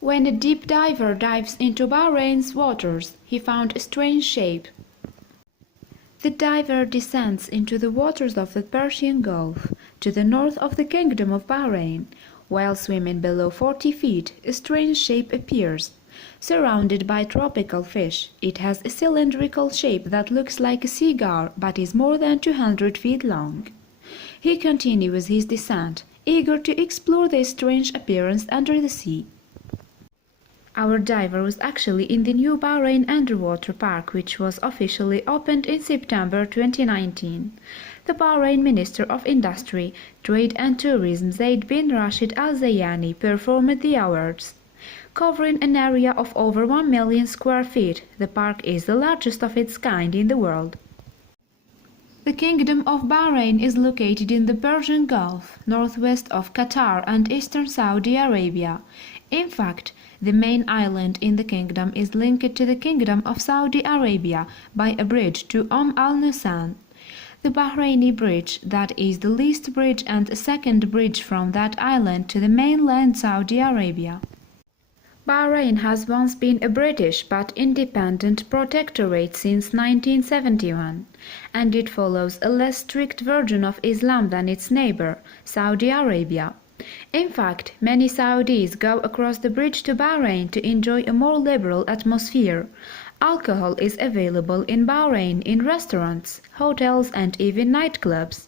When a deep diver dives into Bahrain's waters, he found a strange shape. The diver descends into the waters of the Persian Gulf, to the north of the Kingdom of Bahrain. While swimming below 40 feet, a strange shape appears. Surrounded by tropical fish, it has a cylindrical shape that looks like a cigar but is more than 200 feet long. He continues his descent, eager to explore this strange appearance under the sea. Our diver was actually in the new Bahrain Underwater Park, which was officially opened in September 2019. The Bahrain Minister of Industry, Trade and Tourism Zaid bin Rashid Al Zayani performed the awards. Covering an area of over 1 million square feet, the park is the largest of its kind in the world. The Kingdom of Bahrain is located in the Persian Gulf, northwest of Qatar and eastern Saudi Arabia. In fact, the main island in the kingdom is linked to the Kingdom of Saudi Arabia by a bridge to al-Nusan. The Bahraini Bridge, that is the least bridge and a second bridge from that island to the mainland Saudi Arabia. Bahrain has once been a British but independent protectorate since 1971, and it follows a less strict version of Islam than its neighbor, Saudi Arabia. In fact, many Saudis go across the bridge to Bahrain to enjoy a more liberal atmosphere. Alcohol is available in Bahrain in restaurants, hotels, and even nightclubs.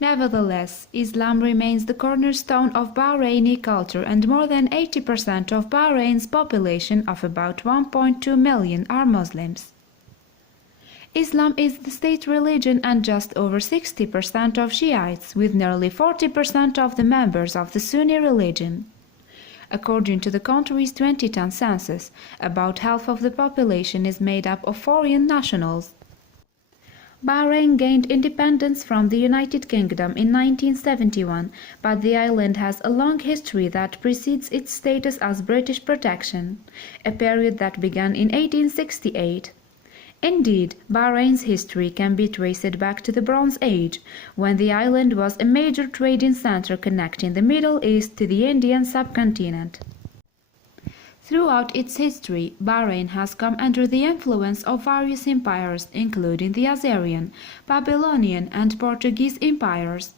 Nevertheless, Islam remains the cornerstone of Bahraini culture, and more than 80% of Bahrain's population of about 1.2 million are Muslims. Islam is the state religion and just over 60% of Shiites, with nearly 40% of the members of the Sunni religion. According to the country's 2010 census, about half of the population is made up of foreign nationals. Bahrain gained independence from the United Kingdom in 1971, but the island has a long history that precedes its status as British protection, a period that began in 1868. Indeed, Bahrain's history can be traced back to the Bronze Age, when the island was a major trading center connecting the Middle East to the Indian subcontinent. Throughout its history, Bahrain has come under the influence of various empires, including the Assyrian, Babylonian, and Portuguese empires.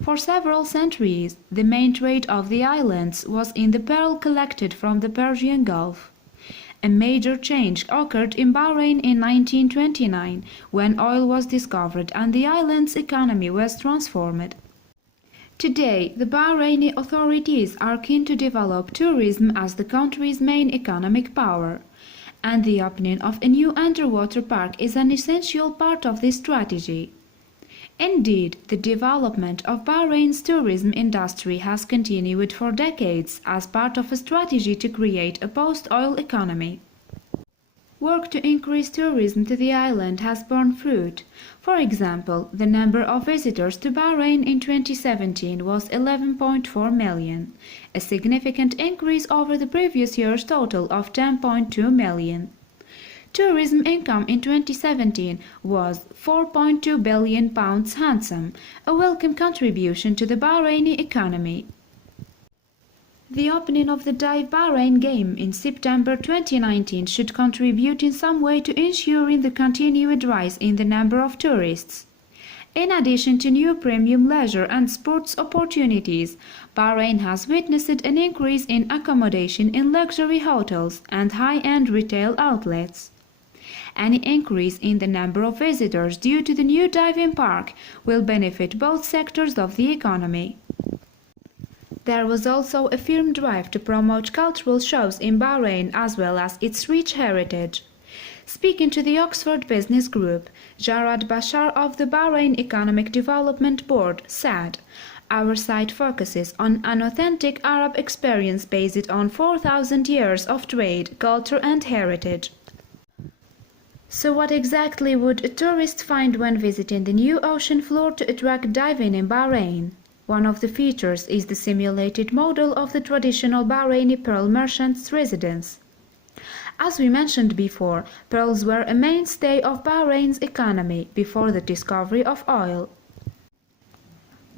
For several centuries, the main trade of the islands was in the pearl collected from the Persian Gulf. A major change occurred in Bahrain in 1929, when oil was discovered and the island's economy was transformed. Today, the Bahraini authorities are keen to develop tourism as the country's main economic power, and the opening of a new underwater park is an essential part of this strategy. Indeed, the development of Bahrain's tourism industry has continued for decades as part of a strategy to create a post-oil economy. Work to increase tourism to the island has borne fruit. For example, the number of visitors to Bahrain in 2017 was 11.4 million, a significant increase over the previous year's total of 10.2 million. Tourism income in 2017 was £4.2 billion, handsome, a welcome contribution to the Bahraini economy. The opening of the Dive Bahrain game in September 2019 should contribute in some way to ensuring the continued rise in the number of tourists. In addition to new premium leisure and sports opportunities, Bahrain has witnessed an increase in accommodation in luxury hotels and high-end retail outlets. Any increase in the number of visitors due to the new diving park will benefit both sectors of the economy. There was also a firm drive to promote cultural shows in Bahrain as well as its rich heritage. Speaking to the Oxford Business Group, Jarad Bashar of the Bahrain Economic Development Board said, "Our site focuses on an authentic Arab experience based on 4,000 years of trade, culture and heritage." So what exactly would a tourist find when visiting the new ocean floor to attract diving in Bahrain? One of the features is the simulated model of the traditional Bahraini pearl merchant's residence. As we mentioned before, pearls were a mainstay of Bahrain's economy before the discovery of oil.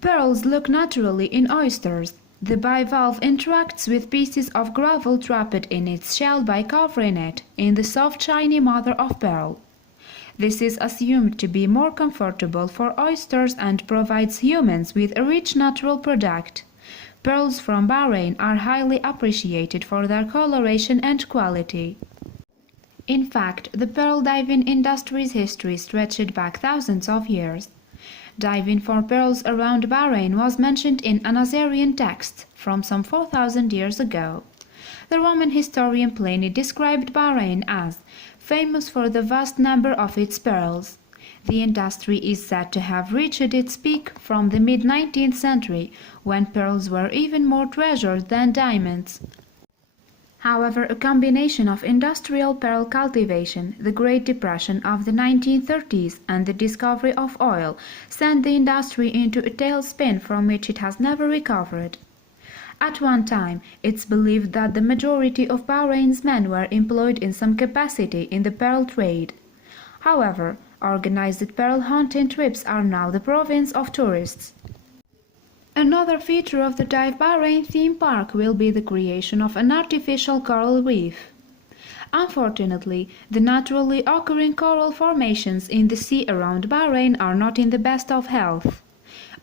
Pearls look naturally in oysters. The bivalve interacts with pieces of gravel trapped in its shell by covering it in the soft shiny mother of pearl. This is assumed to be more comfortable for oysters and provides humans with a rich natural product. Pearls from Bahrain are highly appreciated for their coloration and quality. In fact, the pearl diving industry's history stretched back thousands of years. Diving for pearls around Bahrain was mentioned in an Assyrian text from some 4,000 years ago. The Roman historian Pliny described Bahrain as famous for the vast number of its pearls. The industry is said to have reached its peak from the mid-19th century, when pearls were even more treasured than diamonds. However, a combination of industrial pearl cultivation, the Great Depression of the 1930s, and the discovery of oil sent the industry into a tailspin from which it has never recovered. At one time, it's believed that the majority of Bahrain's men were employed in some capacity in the pearl trade. However, organized pearl hunting trips are now the province of tourists. Another feature of the Dive Bahrain theme park will be the creation of an artificial coral reef. Unfortunately, the naturally occurring coral formations in the sea around Bahrain are not in the best of health.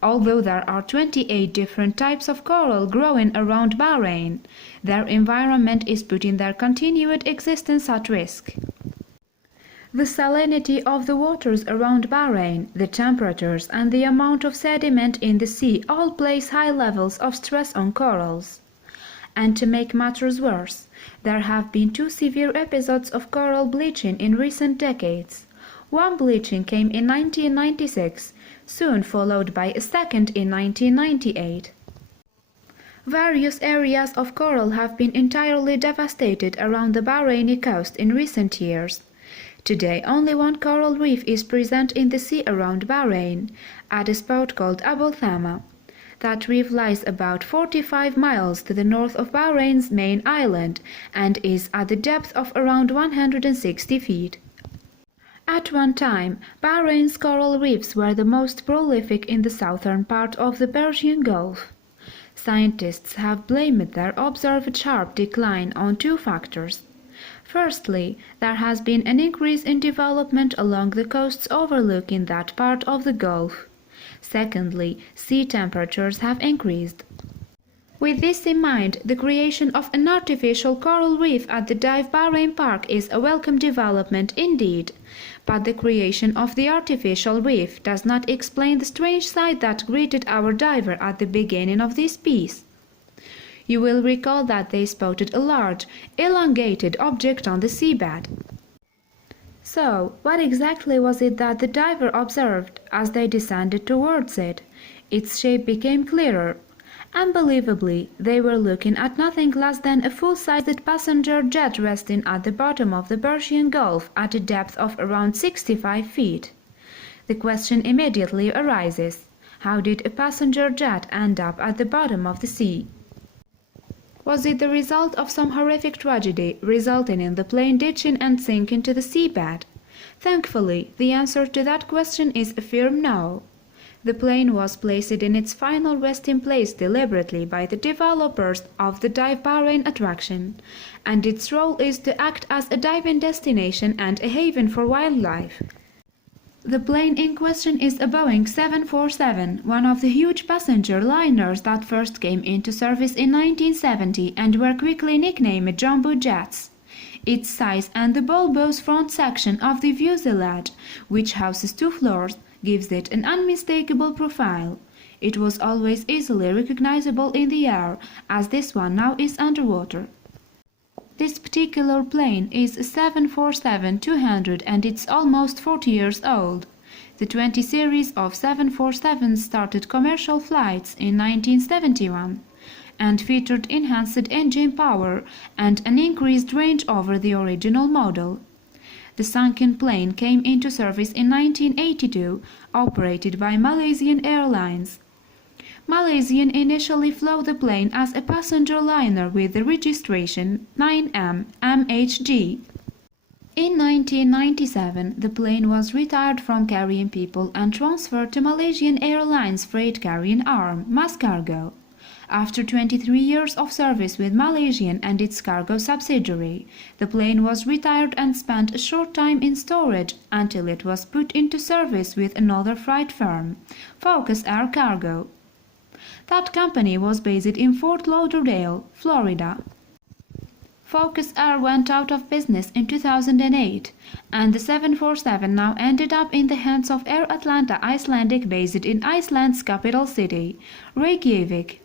Although there are 28 different types of coral growing around Bahrain, their environment is putting their continued existence at risk. The salinity of the waters around Bahrain, the temperatures, and the amount of sediment in the sea all place high levels of stress on corals. And to make matters worse, there have been 2 severe episodes of coral bleaching in recent decades. One bleaching came in 1996, soon followed by a second in 1998. Various areas of coral have been entirely devastated around the Bahraini coast in recent years. Today, only one coral reef is present in the sea around Bahrain, at a spot called Abu Thama. That reef lies about 45 miles to the north of Bahrain's main island and is at the depth of around 160 feet. At one time, Bahrain's coral reefs were the most prolific in the southern part of the Persian Gulf. Scientists have blamed their observed sharp decline on 2 factors. Firstly, there has been an increase in development along the coasts overlooking that part of the Gulf. Secondly, sea temperatures have increased. With this in mind, the creation of an artificial coral reef at the Dive Bahrain Park is a welcome development indeed. But the creation of the artificial reef does not explain the strange sight that greeted our diver at the beginning of this piece. You will recall that they spotted a large, elongated object on the seabed. So, what exactly was it that the diver observed as they descended towards it? Its shape became clearer. Unbelievably, they were looking at nothing less than a full-sized passenger jet resting at the bottom of the Persian Gulf at a depth of around 65 feet. The question immediately arises: how did a passenger jet end up at the bottom of the sea? Was it the result of some horrific tragedy, resulting in the plane ditching and sinking to the seabed? Thankfully, the answer to that question is a firm no. The plane was placed in its final resting place deliberately by the developers of the Dive Bahrain attraction, and its role is to act as a diving destination and a haven for wildlife. The plane in question is a Boeing 747, one of the huge passenger liners that first came into service in 1970 and were quickly nicknamed jumbo jets. Its size and the bulbous front section of the fuselage, which houses 2 floors, gives it an unmistakable profile. It was always easily recognizable in the air, as this one now is underwater. This particular plane is a 747-200 and it's almost 40 years old. The 20 series of 747s started commercial flights in 1971 and featured enhanced engine power and an increased range over the original model. The sunken plane came into service in 1982, operated by Malaysian Airlines. Malaysian initially flew the plane as a passenger liner with the registration 9M-MHG. In 1997, the plane was retired from carrying people and transferred to Malaysian Airlines freight carrying arm, Mass Cargo. After 23 years of service with Malaysian and its cargo subsidiary, the plane was retired and spent a short time in storage until it was put into service with another freight firm, Focus Air Cargo. That company was based in Fort Lauderdale, Florida. Focus Air went out of business in 2008, and the 747 now ended up in the hands of Air Atlanta Icelandic based in Iceland's capital city, Reykjavik.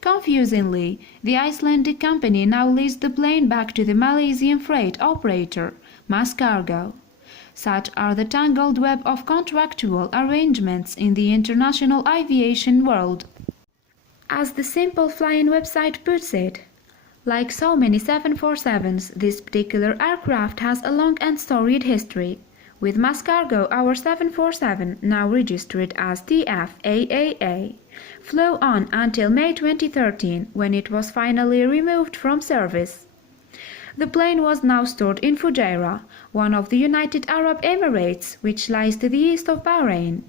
Confusingly, the Icelandic company now leased the plane back to the Malaysian freight operator, Mas Cargo. Such are the tangled web of contractual arrangements in the international aviation world. As the Simple Flying website puts it, like so many 747s, this particular aircraft has a long and storied history. With Mas Cargo, our 747, now registered as TFAAA, flew on until May 2013, when it was finally removed from service. The plane was now stored in Fujairah, one of the United Arab Emirates, which lies to the east of Bahrain.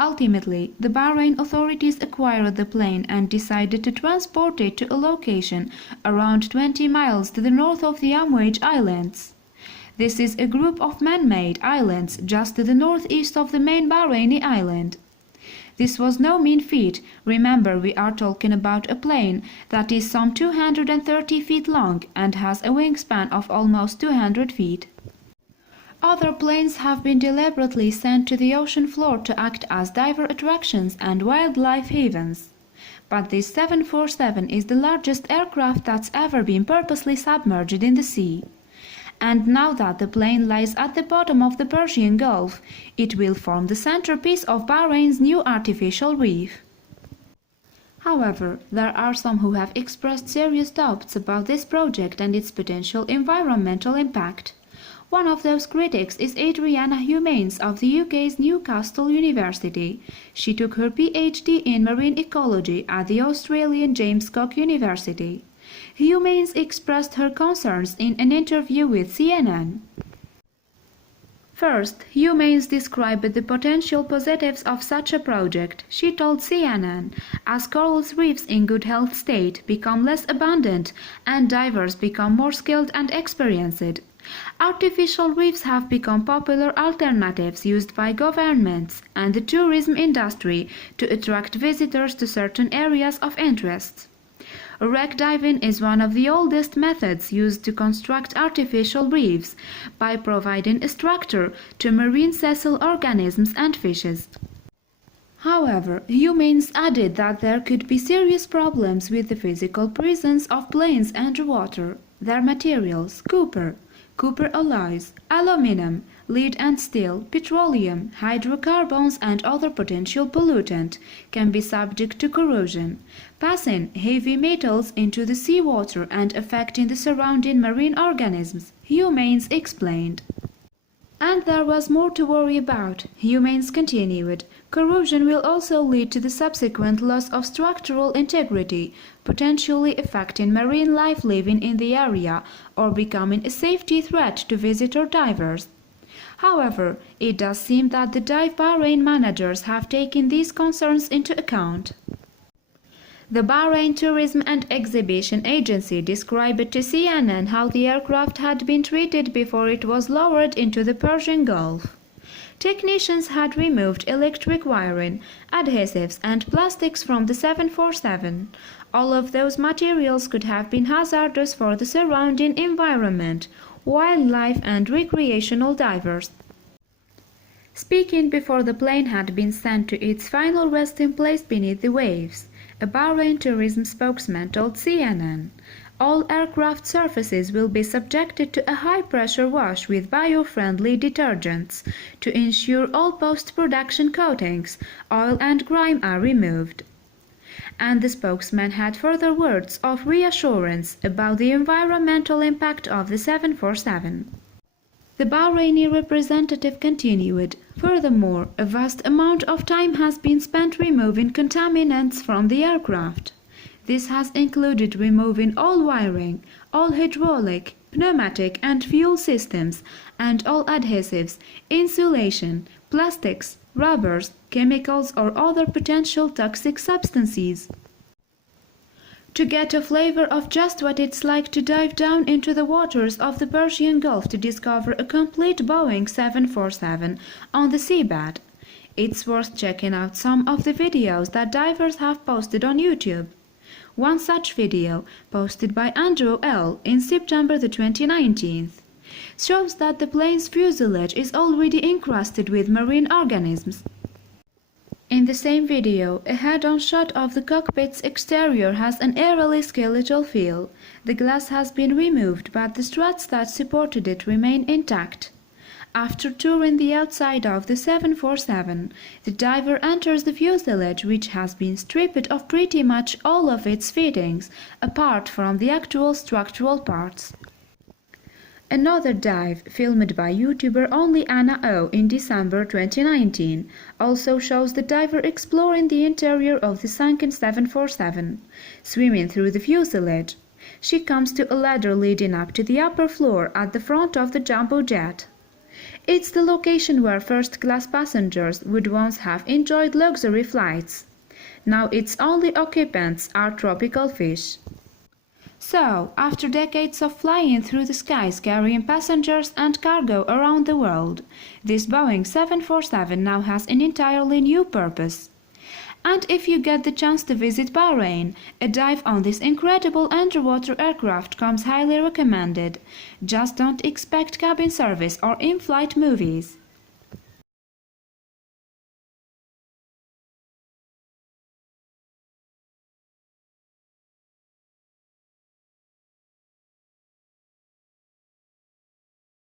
Ultimately, the Bahrain authorities acquired the plane and decided to transport it to a location around 20 miles to the north of the Amouage Islands. This is a group of man-made islands just to the northeast of the main Bahraini island. This was no mean feat. Remember, we are talking about a plane that is some 230 feet long and has a wingspan of almost 200 feet. Other planes have been deliberately sent to the ocean floor to act as diver attractions and wildlife havens. But this 747 is the largest aircraft that's ever been purposely submerged in the sea. And now that the plane lies at the bottom of the Persian Gulf, it will form the centerpiece of Bahrain's new artificial reef. However, there are some who have expressed serious doubts about this project and its potential environmental impact. One of those critics is Adriana Humans of the UK's Newcastle University. She took her PhD in marine ecology at the Australian James Cook University. Humans expressed her concerns in an interview with CNN. First, Humans described the potential positives of such a project. She told CNN, as coral reefs in good health state become less abundant and divers become more skilled and experienced, artificial reefs have become popular alternatives used by governments and the tourism industry to attract visitors to certain areas of interest. Wreck diving is one of the oldest methods used to construct artificial reefs by providing a structure to marine sessile organisms and fishes. However, Humans added that there could be serious problems with the physical presence of planes underwater. Their materials, copper alloys, aluminum, lead and steel, petroleum, hydrocarbons and other potential pollutants can be subject to corrosion, passing heavy metals into the seawater and affecting the surrounding marine organisms, Humans explained. And there was more to worry about, Humans continued. Corrosion will also lead to the subsequent loss of structural integrity, potentially affecting marine life living in the area or becoming a safety threat to visitor divers. However, it does seem that the Dive Bahrain managers have taken these concerns into account. The Bahrain Tourism and Exhibition Agency described to CNN how the aircraft had been treated before it was lowered into the Persian Gulf. Technicians had removed electric wiring, adhesives and plastics from the 747. All of those materials could have been hazardous for the surrounding environment, wildlife and recreational divers. Speaking before the plane had been sent to its final resting place beneath the waves, a Bahrain tourism spokesman told CNN, all aircraft surfaces will be subjected to a high-pressure wash with bio-friendly detergents to ensure all post-production coatings, oil and grime are removed. And the spokesman had further words of reassurance about the environmental impact of the 747. The Bahraini representative continued, furthermore, a vast amount of time has been spent removing contaminants from the aircraft. This has included removing all wiring, all hydraulic, pneumatic and fuel systems, and all adhesives, insulation, plastics, rubbers, chemicals or other potential toxic substances. to get a flavor of just what it's like to dive down into the waters of the Persian Gulf to discover a complete Boeing 747 on the seabed. It's worth checking out some of the videos that divers have posted on YouTube. One such video, posted by Andrew L. in September 2019, shows that the plane's fuselage is already encrusted with marine organisms. In the same video, a head-on shot of the cockpit's exterior has an eerily skeletal feel. The glass has been removed, but the struts that supported it remain intact. After touring the outside of the 747, the diver enters the fuselage, which has been stripped of pretty much all of its fittings, apart from the actual structural parts. Another dive, filmed by YouTuber Only Anna O in December 2019, also shows the diver exploring the interior of the sunken 747, swimming through the fuselage. She comes to a ladder leading up to the upper floor at the front of the jumbo jet. It's the location where first-class passengers would once have enjoyed luxury flights. Now its only occupants are tropical fish. So, after decades of flying through the skies carrying passengers and cargo around the world, this Boeing 747 now has an entirely new purpose. And if you get the chance to visit Bahrain, a dive on this incredible underwater aircraft comes highly recommended. Just don't expect cabin service or in-flight movies.